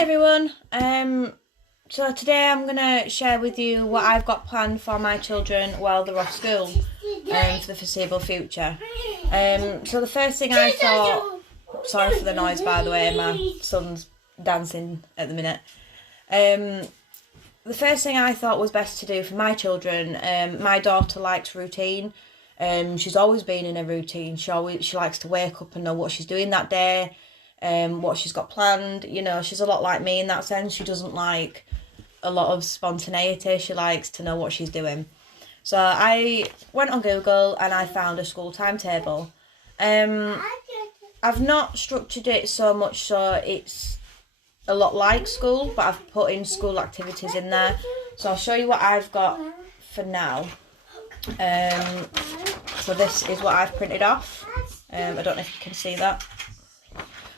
Hi everyone. So today I'm gonna share with you what I've got planned for my children while they're off school, for the foreseeable future. So the first thing I thought, sorry for the noise by the way, my son's dancing at the minute. The first thing I thought was best to do for my children, my daughter likes routine. She's always been in a routine. She likes to wake up and know what she's doing that day. What she's got planned, she's a lot like me in that sense. She doesn't like a lot of spontaneity. She likes to know what she's doing. So I went on Google and I found a school timetable. I've not structured it so much so it's a lot like school, but I've put in school activities in there. So I'll show you what I've got for now. So this is what I've printed off. I don't know if you can see that.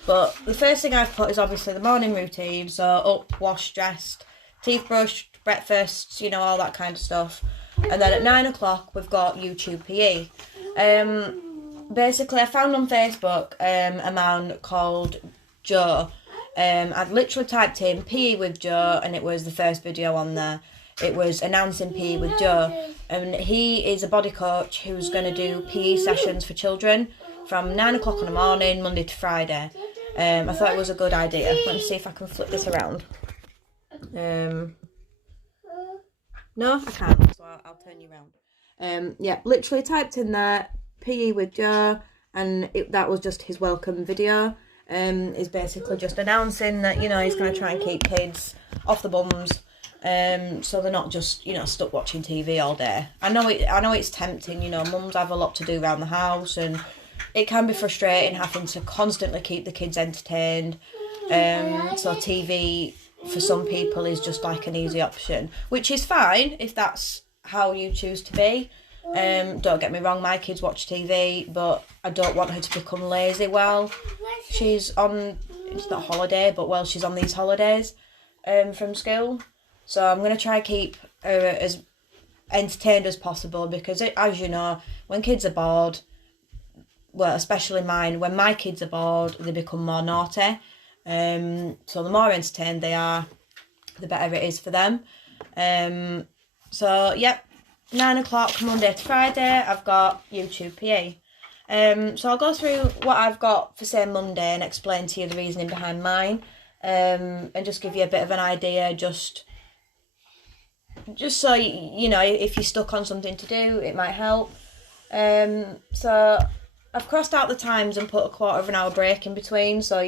But the first thing I've put is obviously the morning routine. So up, washed, dressed, teeth brushed, breakfast, all that kind of stuff. And then at 9 o'clock, we've got YouTube PE. Basically, I found on Facebook a man called Joe. I'd literally typed in PE with Joe, and it was the first video on there. It was announcing PE with Joe. And he is a body coach who's going to do PE sessions for children from 9 o'clock in the morning, Monday to Friday. I thought it was a good idea. Let me see if I can flip this around. No, I can't, so I'll turn you around. Yeah, literally typed in there, PE with Joe, and that was just his welcome video. Is basically just announcing that, he's going to try and keep kids off the bums, so they're not just, stuck watching TV all day. I know it's tempting, mums have a lot to do around the house, and it can be frustrating having to constantly keep the kids entertained. So TV for some people is just like an easy option, which is fine if that's how you choose to be. Don't get me wrong, my kids watch TV, but I don't want her to become lazy while she's on, it's not holiday, but while she's on these holidays from school. So I'm going to try to keep her as entertained as possible, because as you know, when kids are bored, well, especially mine, when my kids are bored, they become more naughty. So the more entertained they are, the better it is for them. So, yep, 9 o'clock, Monday to Friday, I've got YouTube PE. So I'll go through what I've got for, say, Monday and explain to you the reasoning behind mine. And just give you a bit of an idea, just so, if you're stuck on something to do, it might help. So I've crossed out the times and put a quarter of an hour break in between. So,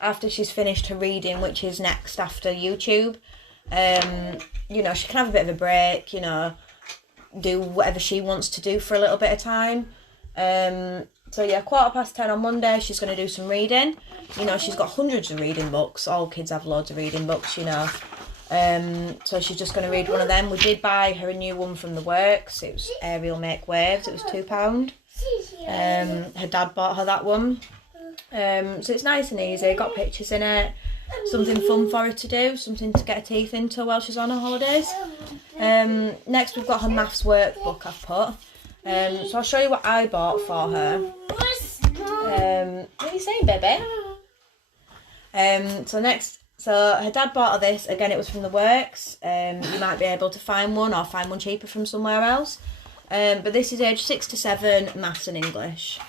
after she's finished her reading, which is next after YouTube, she can have a bit of a break, do whatever she wants to do for a little bit of time. So yeah, 10:15 on Monday, she's going to do some reading. She's got hundreds of reading books. All kids have loads of reading books, So she's just going to read one of them. We did buy her a new one from the works. It was Ariel Make Waves. It was £2. Her dad bought her that one. So it's nice and easy. Got pictures in it. Something fun for her to do. Something to get her teeth into while she's on her holidays. Next we've got her maths workbook I've put. So I'll show you what I bought for her. What are you saying, baby? So her dad bought her this. Again, it was from the works. You might be able to find one or find one cheaper from somewhere else. But this is age 6 to 7, maths and English.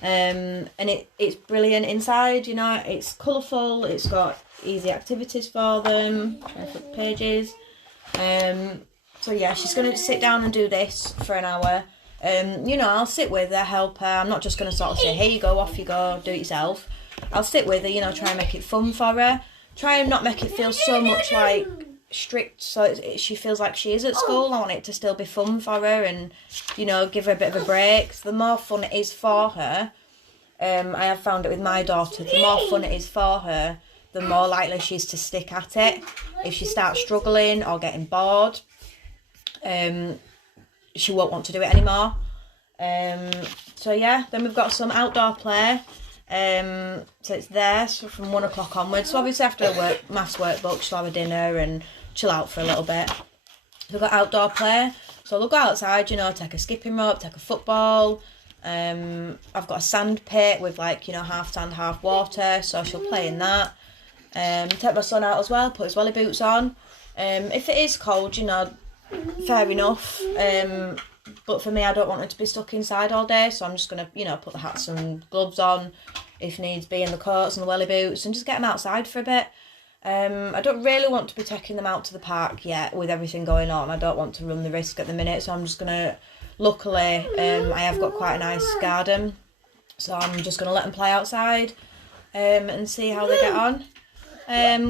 And it's brilliant inside, it's colourful, it's got easy activities for them, flip pages. So yeah, she's going to sit down and do this for an hour. I'll sit with her, help her. I'm not just going to sort of say, here you go, off you go, do it yourself. I'll sit with her, try and make it fun for her. Try and not make it feel so much like strict, so she feels like she is at school. I want it to still be fun for her and, give her a bit of a break. So the more fun it is for her, I have found it with my daughter, the more fun it is for her, the more likely she is to stick at it. If she starts struggling or getting bored, she won't want to do it anymore. So yeah, then we've got some outdoor play. So it's there, so from 1 o'clock onwards. So obviously after her maths workbook, she'll have a dinner and chill out for a little bit. We've got outdoor play, so they'll go outside, take a skipping rope, take a football. I've got a sand pit with half sand, half water, so she'll play in that. Take my son out as well, put his welly boots on. If it is cold, you know, fair enough. But for me, I don't want him to be stuck inside all day, so I'm just going to, you know, put the hats and gloves on, if needs be, and the coats and the welly boots, and just get them outside for a bit. I don't really want to be taking them out to the park yet with everything going on. I don't want to run the risk at the minute, so I'm just going to, luckily, I have got quite a nice garden, so I'm just going to let them play outside and see how they get on.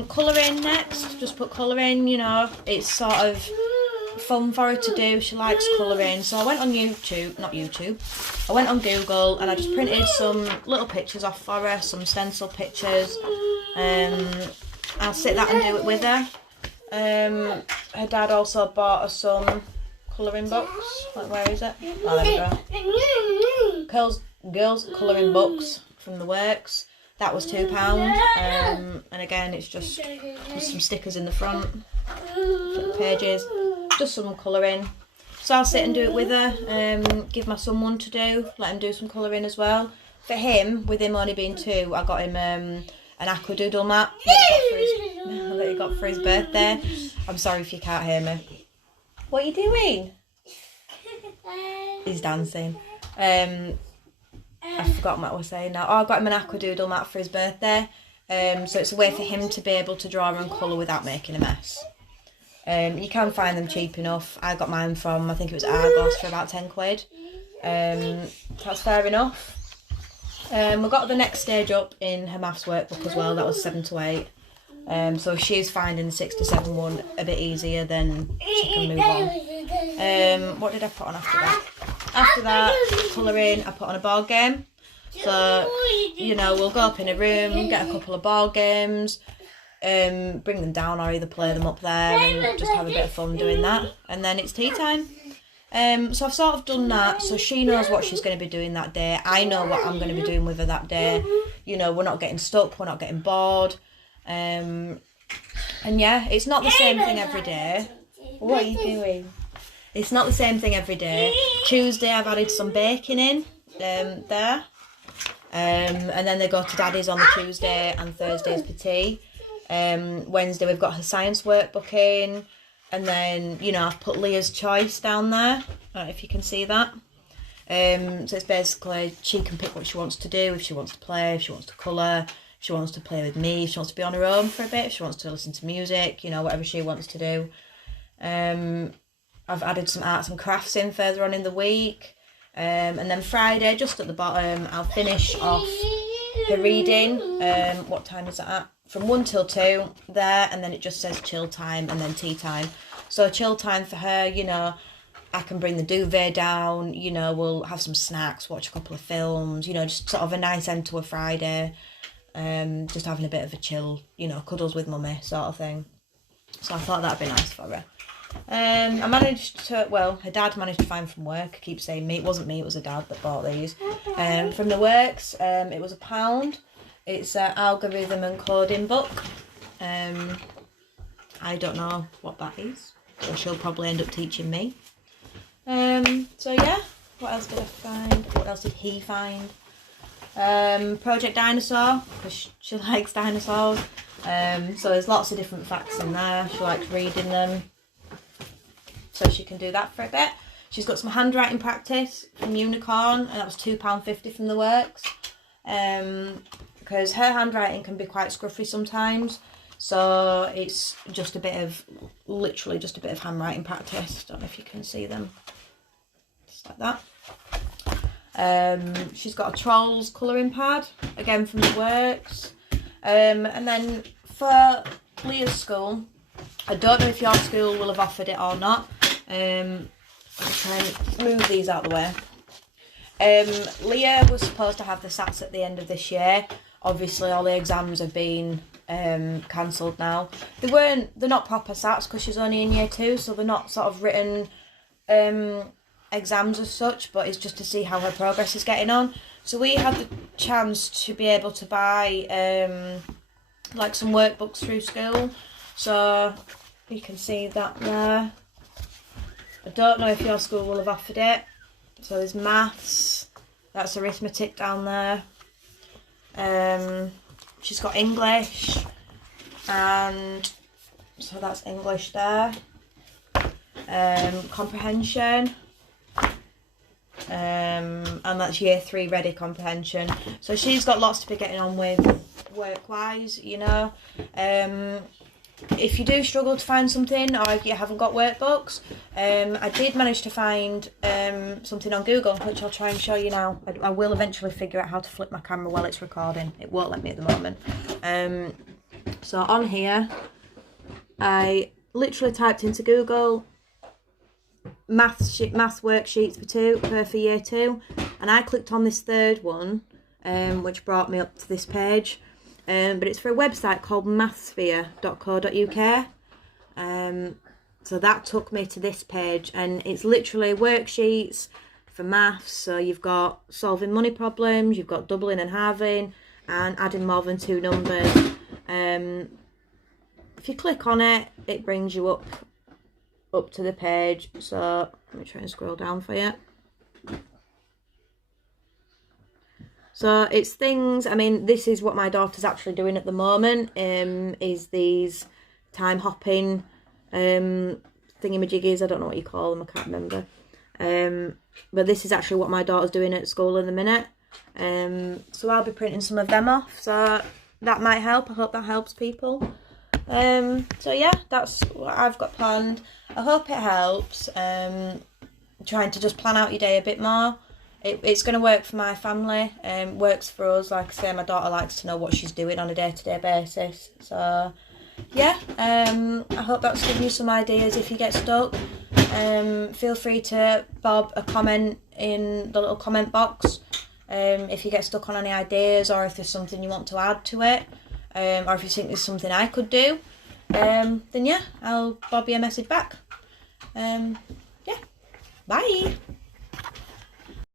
Colouring next, just put colouring, you know, it's sort of fun for her to do. She likes colouring, so I went on I went on Google and I just printed some little pictures off for her, some stencil pictures. I'll sit that and do it with her. Her dad also bought her some colouring books. Like, where is it? Oh, there we go. Girls colouring books from the works. That was £2. And again, it's just some stickers in the front, pages, just some colouring. So I'll sit and do it with her. Give my son one to do, let him do some colouring as well. For him, with him only being 2, I got him an aqua doodle mat that he got for his birthday. I'm sorry if you can't hear me. What are you doing? He's dancing. I've forgotten what I was saying now. Oh, I got him an aqua doodle mat for his birthday. So it's a way for him to be able to draw and colour without making a mess. You can find them cheap enough. I got mine from, I think it was Argos, for about £10. That's fair enough. We got the next stage up in her maths workbook as well. That was 7 to 8. So she's finding the 6 to 7 one a bit easier, then she can move on. What did I put on after that? After that, colouring, I put on a board game. So, you know, we'll go up in a room, get a couple of board games, bring them down or either play them up there and just have a bit of fun doing that. And then it's tea time. So I've sort of done that, so she knows what she's going to be doing that day. I know what I'm going to be doing with her that day. You know, we're not getting stuck, we're not getting bored. And yeah, it's not the same thing every day. What are you doing? It's not the same thing every day. Tuesday I've added some baking in there. And then they go to Daddy's on the Tuesday and Thursdays for tea. Wednesday we've got her science workbook in. And then, you know, I've put Leah's choice down there. I don't know if you can see that. So it's basically, she can pick what she wants to do. If she wants to play, if she wants to colour, if she wants to play with me, if she wants to be on her own for a bit, if she wants to listen to music, you know, whatever she wants to do. I've added some arts and crafts in further on in the week. And then Friday, just at the bottom, I'll finish off her reading. What time is that at? From 1 till 2 there, and then it just says chill time and then tea time. So chill time for her, you know, I can bring the duvet down, you know, we'll have some snacks, watch a couple of films, you know, just sort of a nice end to a Friday. Just having a bit of a chill, you know, cuddles with mummy sort of thing. So I thought that'd be nice for her. I managed to, well, her dad managed to find from work. I keep saying me, it wasn't me, it was her dad that bought these. From the works, it was £1. It's an algorithm and coding book. I don't know what that is, so she'll probably end up teaching me. So yeah, what else did I find? What else did he find? Project Dinosaur, because she likes dinosaurs. So there's lots of different facts in there. She likes reading them, so she can do that for a bit. She's got some handwriting practice from Unicorn, and that was £2.50 from the works. Because her handwriting can be quite scruffy sometimes, so it's just a bit of, literally just a bit of handwriting practice. Don't know if you can see them, just like that. She's got a Trolls colouring pad, again from the works. And then for Leah's school, I don't know if your school will have offered it or not. I'll try and move these out of the way. Leah was supposed to have the SATs at the end of this year. Obviously all the exams have been cancelled now. They're not proper SATs because she's only in year 2, so they're not sort of written exams as such, but it's just to see how her progress is getting on. So we had the chance to be able to buy like some workbooks through school, so you can see that there. I don't know if your school will have offered it. So there's maths, that's arithmetic down there. She's got English, and so that's English there. Comprehension, and that's year 3 ready comprehension. So she's got lots to be getting on with work-wise, you know. If you do struggle to find something, or if you haven't got workbooks, I did manage to find something on Google, which I'll try and show you now. I will eventually figure out how to flip my camera while it's recording. It won't let me at the moment. So on here, I literally typed into Google math worksheets for year 2, and I clicked on this third one, which brought me up to this page. But it's for a website called mathsphere.co.uk. So that took me to this page, and it's literally worksheets for maths. So you've got solving money problems, you've got doubling and halving, and adding more than 2 numbers. If you click on it, it brings you up to the page. So let me try and scroll down for you. So it's things, I mean, this is what my daughter's actually doing at the moment, is these time hopping thingamajiggies. I don't know what you call them, I can't remember. But this is actually what my daughter's doing at school in the minute. So I'll be printing some of them off, so that might help. I hope that helps people. So yeah, that's what I've got planned. I hope it helps. Trying to just plan out your day a bit more. It's going to work for my family, works for us. Like I say, my daughter likes to know what she's doing on a day-to-day basis. So, yeah, I hope that's given you some ideas if you get stuck. Feel free to bob a comment in the little comment box if you get stuck on any ideas, or if there's something you want to add to it, or if you think there's something I could do, then yeah, I'll bob you a message back. Yeah, bye!